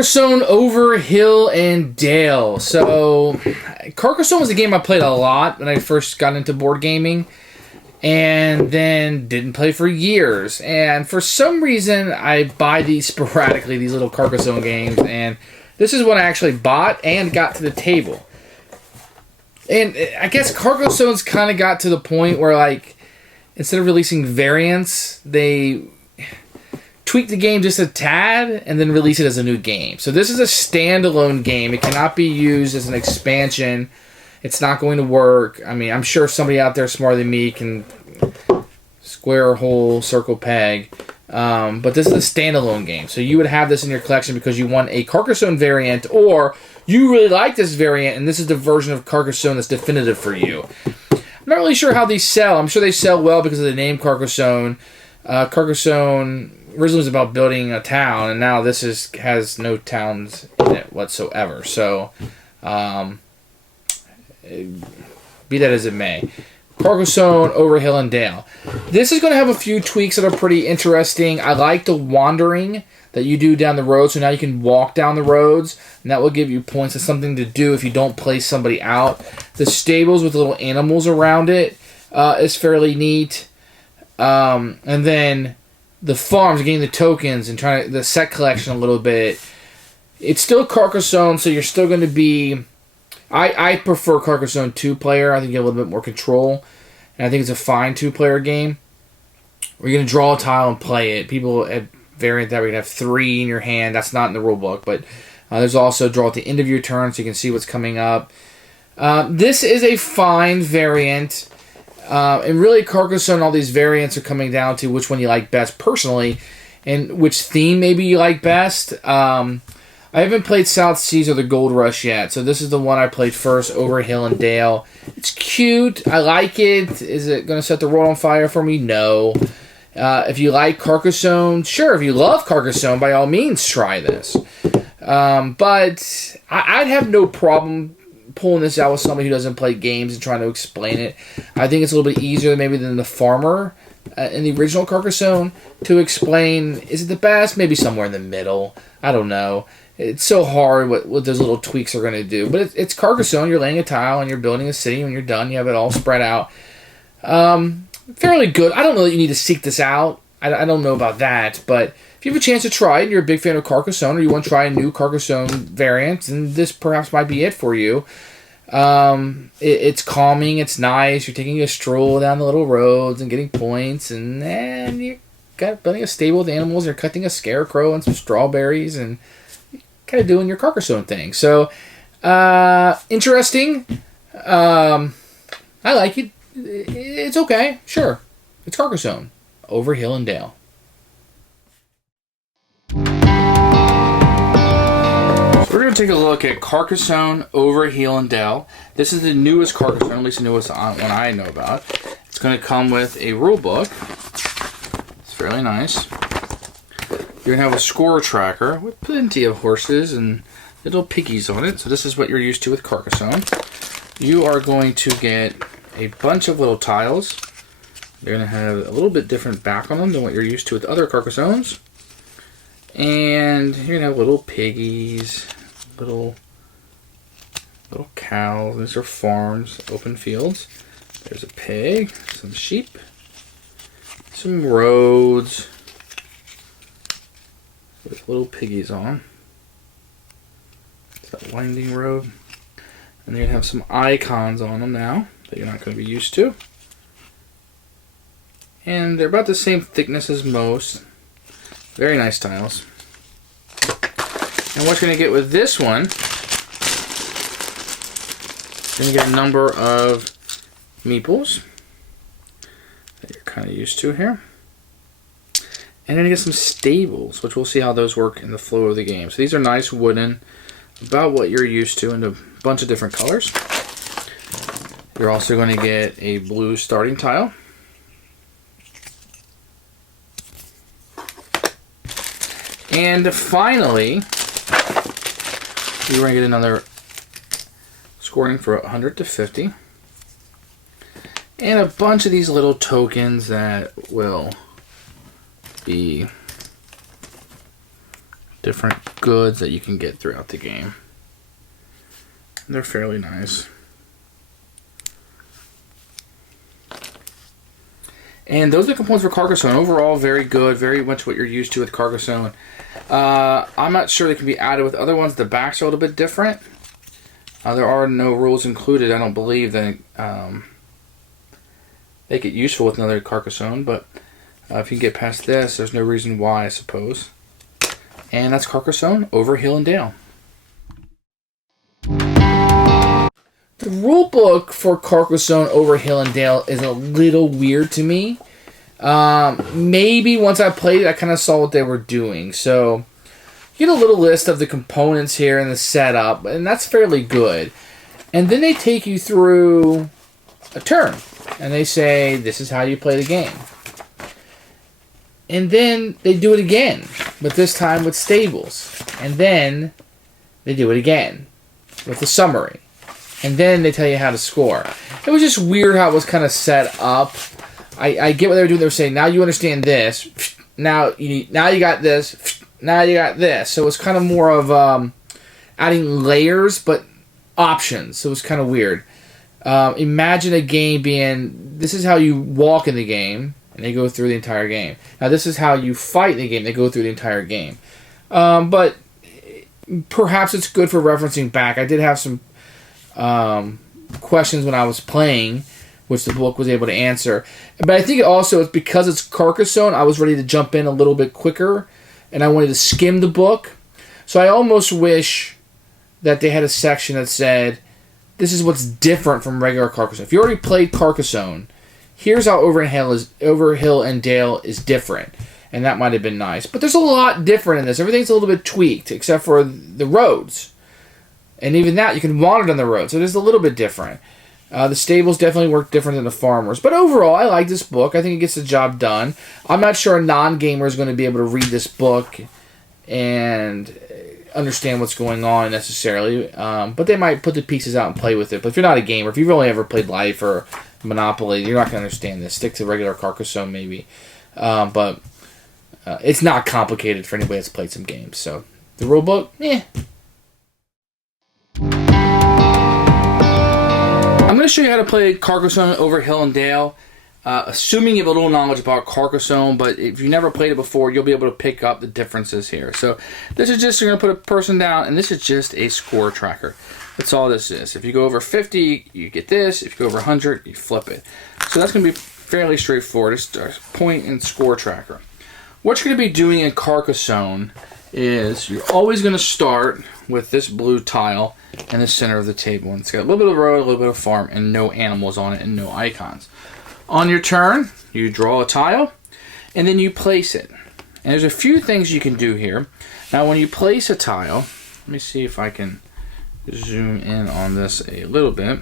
Carcassonne over Hill and Dale. So, Carcassonne was a game I played a lot when I first got into board gaming, and then didn't play for years. And for some reason, I buy these sporadically, these little Carcassonne games, and this is what I actually bought and got to the table. And I guess Carcassonne's kind of got to the point where, like, instead of releasing variants, they tweak the game just a tad and then release it as a new game. So this is a standalone game. It cannot be used as an expansion. It's not going to work. I mean, I'm sure somebody out there smarter than me can square, hole, circle, peg. But this is a standalone game. So you would have this in your collection because you want a Carcassonne variant, or you really like this variant and this is the version of Carcassonne that's definitive for you. I'm not really sure how these sell. I'm sure they sell well because of the name Carcassonne. Carcassonne originally was about building a town, and now this has no towns in it whatsoever. So, be that as it may, Carcassonne over Hill and Dale. This is going to have a few tweaks that are pretty interesting. I like the wandering that you do down the road, so now you can walk down the roads, and that will give you points as something to do if you don't place somebody out. The stables with little animals around it is fairly neat. And then the farms, getting the tokens and trying to, the set collection a little bit. It's still Carcassonne, so you're still going to be... I prefer Carcassonne 2-player. I think you have a little bit more control. And I think it's a fine 2-player game. Where you're going to draw a tile and play it. People at variant that we can have 3 in your hand. That's not in the rule book. But there's also draw at the end of your turn so you can see what's coming up. This is a fine variant. And really, Carcassonne, all these variants are coming down to which one you like best personally, and which theme maybe you like best. I haven't played South Seas or the Gold Rush yet, so this is the one I played first, over Hill and Dale. It's cute. I like it. Is it going to set the world on fire for me? No. If you like Carcassonne, sure. If you love Carcassonne, by all means, try this. But I'd have no problem pulling this out with somebody who doesn't play games and trying to explain it. I think it's a little bit easier maybe than the farmer in the original Carcassonne to explain. Is it the best? Maybe somewhere in the middle. I don't know. It's so hard what those little tweaks are going to do. But it's Carcassonne. You're laying a tile and you're building a city. When you're done, you have it all spread out. Fairly good. I don't know that you need to seek this out. I don't know about that. But if you have a chance to try it and you're a big fan of Carcassonne, or you want to try a new Carcassonne variant, then this perhaps might be it for you. It's calming. It's nice. You're taking a stroll down the little roads and getting points. And then you're building a stable with animals. You're cutting a scarecrow and some strawberries and kind of doing your Carcassonne thing. So, interesting. I like it. It's okay. Sure. It's Carcassonne over Hill and Dale. So we're going to take a look at Carcassonne over Hill and Dale. This is the newest Carcassonne, at least the newest one I know about. It's going to come with a rule book. It's fairly nice. You're going to have a score tracker with plenty of horses and little piggies on it. So this is what you're used to with Carcassonne. You are going to get a bunch of little tiles. They're going to have a little bit different back on them than what you're used to with other Carcassonnes. And you're going to have little piggies, little cows. These are farms, open fields. There's a pig, some sheep, some roads with little piggies on. It's that winding road. And you're going to have some icons on them now that you're not going to be used to. And they're about the same thickness as most. Very nice tiles. And what you're going to get with this one, you're going to get a number of meeples that you're kind of used to here. And then you get some stables, which we'll see how those work in the flow of the game. So these are nice wooden, about what you're used to, in a bunch of different colors. You're also going to get a blue starting tile. And finally, you're going to get another scoring for 100 to 50. And a bunch of these little tokens that will be different goods that you can get throughout the game. They're fairly nice. And those are the components for Carcassonne. Overall, very good. Very much what you're used to with Carcassonne. I'm not sure they can be added with other ones. The backs are a little bit different. There are no rules included. I don't believe that make it useful with another Carcassonne. But if you can get past this, there's no reason why, I suppose. And that's Carcassonne over Hill and Dale. The rule book for Carcassonne over Hill and Dale is a little weird to me. Maybe once I played it, I kind of saw what they were doing. So, you get a little list of the components here and the setup, and that's fairly good. And then they take you through a turn, and they say, this is how you play the game. And then they do it again, but this time with stables. And then they do it again with the summary. And then they tell you how to score. It was just weird how it was kind of set up. I get what they were doing. They were saying, now you understand this. Now you got this. Now you got this. So it was kind of more of adding layers, but options. So it was kind of weird. Imagine a game being, this is how you walk in the game, and they go through the entire game. Now this is how you fight in the game. They go through the entire game. But perhaps it's good for referencing back. I did have some questions when I was playing, which the book was able to answer. But I think also it's because it's Carcassonne, I was ready to jump in a little bit quicker, and I wanted to skim the book. So I almost wish that they had a section that said, this is what's different from regular Carcassonne. If you already played Carcassonne, here's how over Hill and Dale is different. And that might have been nice. But there's a lot different in this. Everything's a little bit tweaked, except for the roads. And even that, you can wander down the road. So it is a little bit different. The stables definitely work different than the farmers. But overall, I like this book. I think it gets the job done. I'm not sure a non-gamer is going to be able to read this book and understand what's going on necessarily. But they might put the pieces out and play with it. But if you're not a gamer, if you've only ever played Life or Monopoly, you're not going to understand this. Stick to regular Carcassonne maybe. But it's not complicated for anybody that's played some games. So the rule book, I'm going to show you how to play Carcassonne over Hill and Dale, assuming you have a little knowledge about Carcassonne, but if you never played it before, you'll be able to pick up the differences here. So this is just, you're going to put a person down, and this is just a score tracker. That's all this is. If you go over 50, you get this. If you go over 100, you flip it. So that's going to be fairly straightforward. It's a point and score tracker. What you're going to be doing in Carcassonne is you're always going to start with this blue tile in the center of the table. And it's got a little bit of road, a little bit of farm, and no animals on it and no icons. On your turn, you draw a tile, and then you place it. And there's a few things you can do here. Now, when you place a tile, let me see if I can zoom in on this a little bit.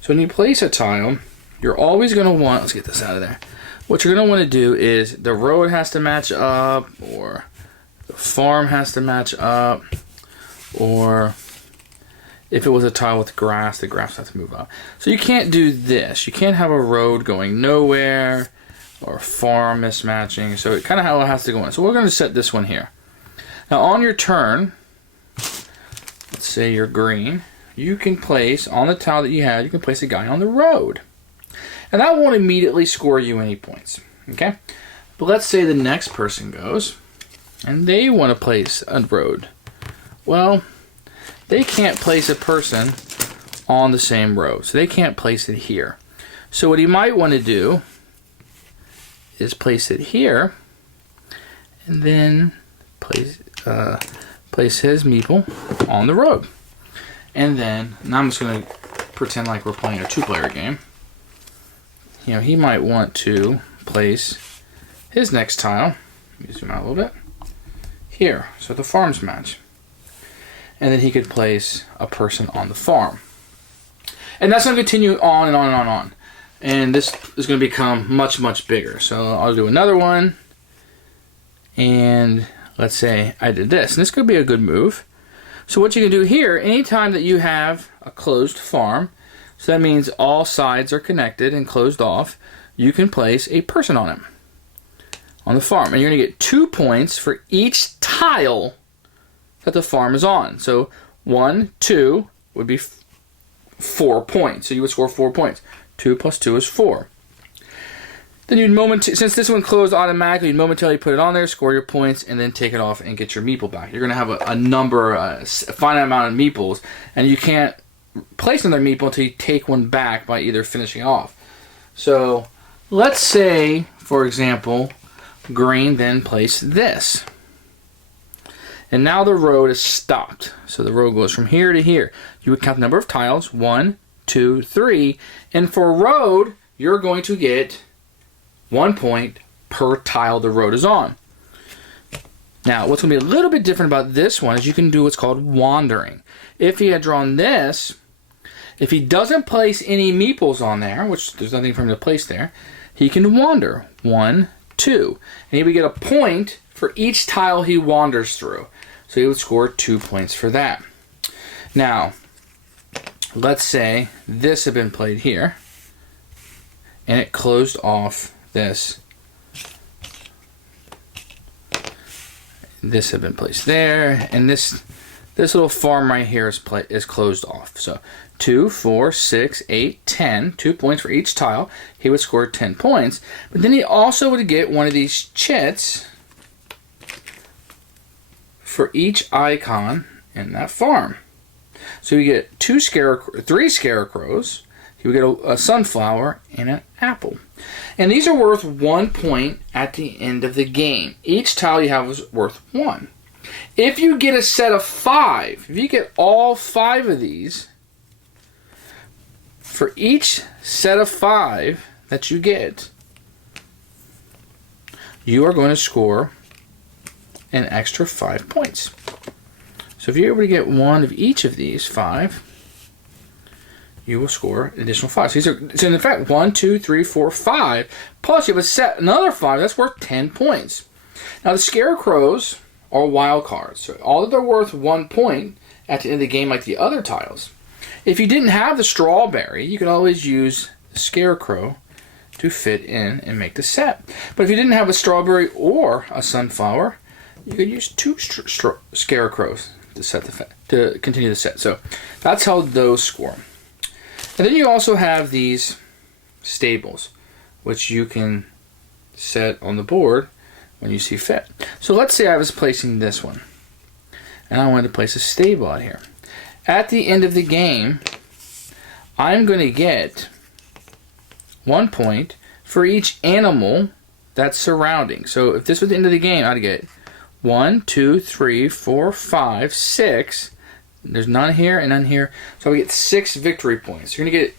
So when you place a tile, you're always going to want, let's get this out of there. What you're going to want to do is the road has to match up, or the farm has to match up, or if it was a tile with grass, the grass has to move up. So you can't do this. You can't have a road going nowhere or a farm mismatching. So it kind of how it has to go in. So we're going to set this one here. Now on your turn, let's say you're green, you can place on the tile that you had, you can place a guy on the road. And that won't immediately score you any points. Okay? But let's say the next person goes and they want to place a road. Well, they can't place a person on the same road. So they can't place it here. So what he might want to do is place it here and then place his meeple on the road. And then, now I'm just going to pretend like we're playing a two-player game. You know, he might want to place his next tile, let me zoom out a little bit, here, so the farms match. And then he could place a person on the farm. And that's going to continue on and on and on and on. And this is going to become much, much bigger. So I'll do another one. And let's say I did this. And this could be a good move. So what you can do here, anytime that you have a closed farm, so that means all sides are connected and closed off, you can place a person on it. on the farm. And you're going to get 2 points for each tile that the farm is on. So 1, 2 would be 4 points. So you would score 4 points. 2 plus 2 is 4. Then you'd since this one closed automatically, you'd momentarily put it on there, score your points, and then take it off and get your meeple back. You're going to have a finite amount of meeples, and you can't place another meeple until you take one back by either finishing off. So let's say, for example, green then placed this. And now the road is stopped. So the road goes from here to here. You would count the number of tiles, 1, 2, 3, and for road, you're going to get 1 point per tile the road is on. Now, what's going to be a little bit different about this one is you can do what's called wandering. If he had drawn this, if he doesn't place any meeples on there, which there's nothing for him to place there, he can wander. 1, 2. And he would get a point for each tile he wanders through. So he would score 2 points for that. Now, let's say this had been played here, and it closed off this. This had been placed there, and this little farm right here is closed off. So 2, 4, 6, 8, 10, 2 points for each tile. He would score 10 points, but then he also would get one of these chits for each icon in that farm. So you get 3 scarecrows. He would get a sunflower and an apple. And these are worth 1 point at the end of the game. Each tile you have is worth 1. If you get a set of 5, if you get all 5 of these, for each set of 5 that you get, you are going to score an extra 5 points. So if you're able to get one of each of these 5, you will score an additional 5. So in fact, 1, 2, 3, 4, 5. Plus, you have another 5 that's worth 10 points. Now, the scarecrows are wild cards. So although they're worth 1 point at the end of the game, like the other tiles, if you didn't have the strawberry, you could always use the scarecrow to fit in and make the set. But if you didn't have a strawberry or a sunflower, you could use 2 scarecrows to continue the set. So that's how those score. And then you also have these stables, which you can set on the board when you see fit. So let's say I was placing this one, and I wanted to place a stable out here. At the end of the game, I'm going to get 1 point for each animal that's surrounding. So if this was the end of the game, I'd get 1, 2, 3, 4, 5, 6. There's none here and none here. So we get 6 victory points. You're going to get,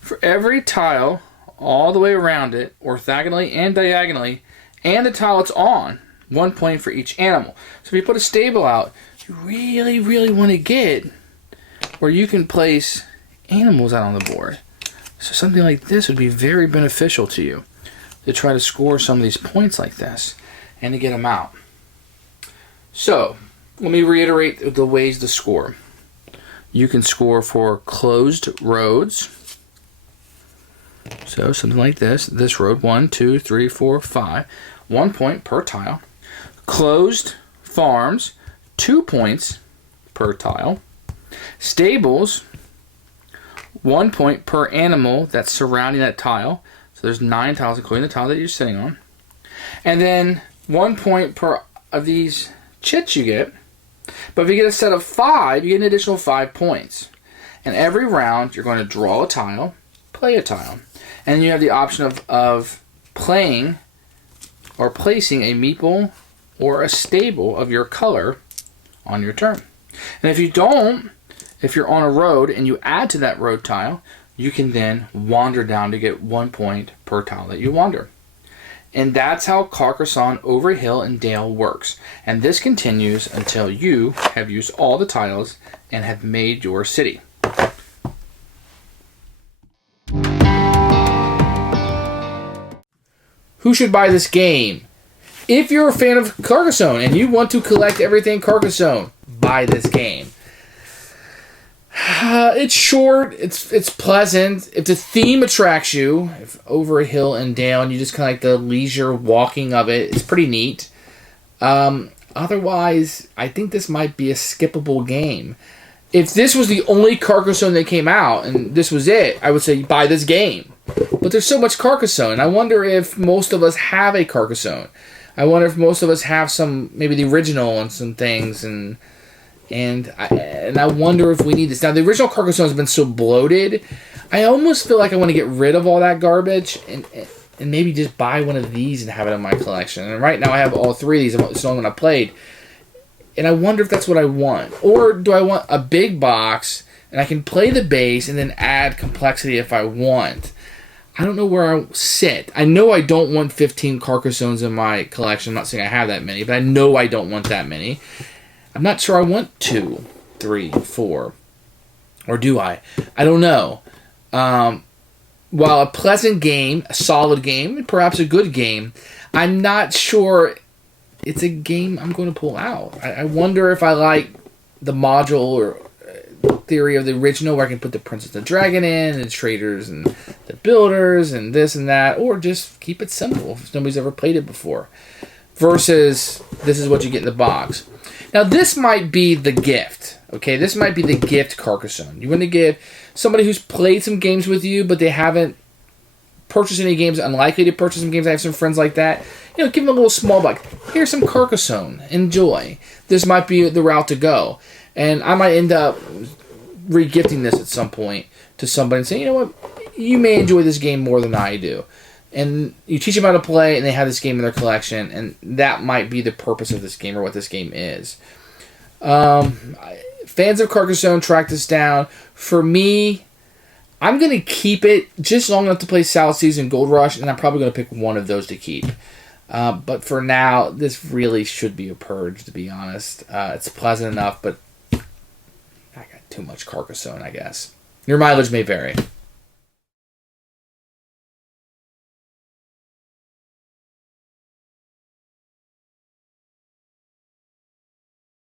for every tile all the way around it, orthogonally and diagonally, and the tile it's on, 1 point for each animal. So if you put a stable out, you really, really want to get where you can place animals out on the board. So something like this would be very beneficial to you to try to score some of these points like this and to get them out. So let me reiterate the ways to score. You can score for closed roads. So something like this. This road, 1, 2, 3, 4, 5. 1 point per tile. Closed farms, 2 points per tile. Stables, 1 point per animal that's surrounding that tile. So there's 9 tiles, including the tile that you're sitting on. And then 1 point per of these chits you get. But if you get a set of 5, you get an additional 5 points. And every round, you're going to draw a tile, play a tile. And you have the option of playing or placing a meeple or a stable of your color on your turn. And if you don't, if you're on a road and you add to that road tile, you can then wander down to get 1 point per tile that you wander. And that's how Carcassonne over hill and dale works. And this continues until you have used all the tiles and have made your city. Who should buy this game? If you're a fan of Carcassonne and you want to collect everything Carcassonne, buy this game. It's short. It's pleasant. If the theme attracts you, if over a hill and down, you just kind of like the leisure walking of it. It's pretty neat. Otherwise, I think this might be a skippable game. If this was the only Carcassonne that came out and this was it, I would say buy this game. But there's so much Carcassonne. I wonder if most of us have a Carcassonne. I wonder if most of us have some, maybe the original and some things, and I wonder if we need this. Now, the original Carcassonne has been so bloated, I almost feel like I want to get rid of all that garbage and maybe just buy one of these and have it in my collection. And right now I have all three of these. It's the only one I played. And I wonder if that's what I want. Or do I want a big box and I can play the base and then add complexity if I want? I don't know where I sit. I know I don't want 15 Carcassones in my collection. I'm not saying I have that many, but I know I don't want that many. I'm not sure I want 2, 3, 4. Or do I? I don't know. While a pleasant game, a solid game, and perhaps a good game, I'm not sure it's a game I'm going to pull out. I wonder if I like the module or theory of the original where I can put the Princess and the Dragon in, and the traders and the builders and this and that, or just keep it simple if nobody's ever played it before. Versus, this is what you get in the box. Now, this might be the gift. Okay, this might be the gift Carcassonne. You want to give somebody who's played some games with you, but they haven't purchased any games, unlikely to purchase some games. I have some friends like that. You know, give them a little small buck. Here's some Carcassonne. Enjoy. This might be the route to go. And I might end up re-gifting this at some point to somebody and saying, you know what, you may enjoy this game more than I do. And you teach them how to play, and they have this game in their collection, and that might be the purpose of this game or what this game is. Fans of Carcassonne, track this down. For me, I'm going to keep it just long enough to play South Seas and Gold Rush, and I'm probably going to pick one of those to keep. But for now, this really should be a Purge, to be honest. It's pleasant enough, but I got too much Carcassonne, I guess. Your mileage may vary.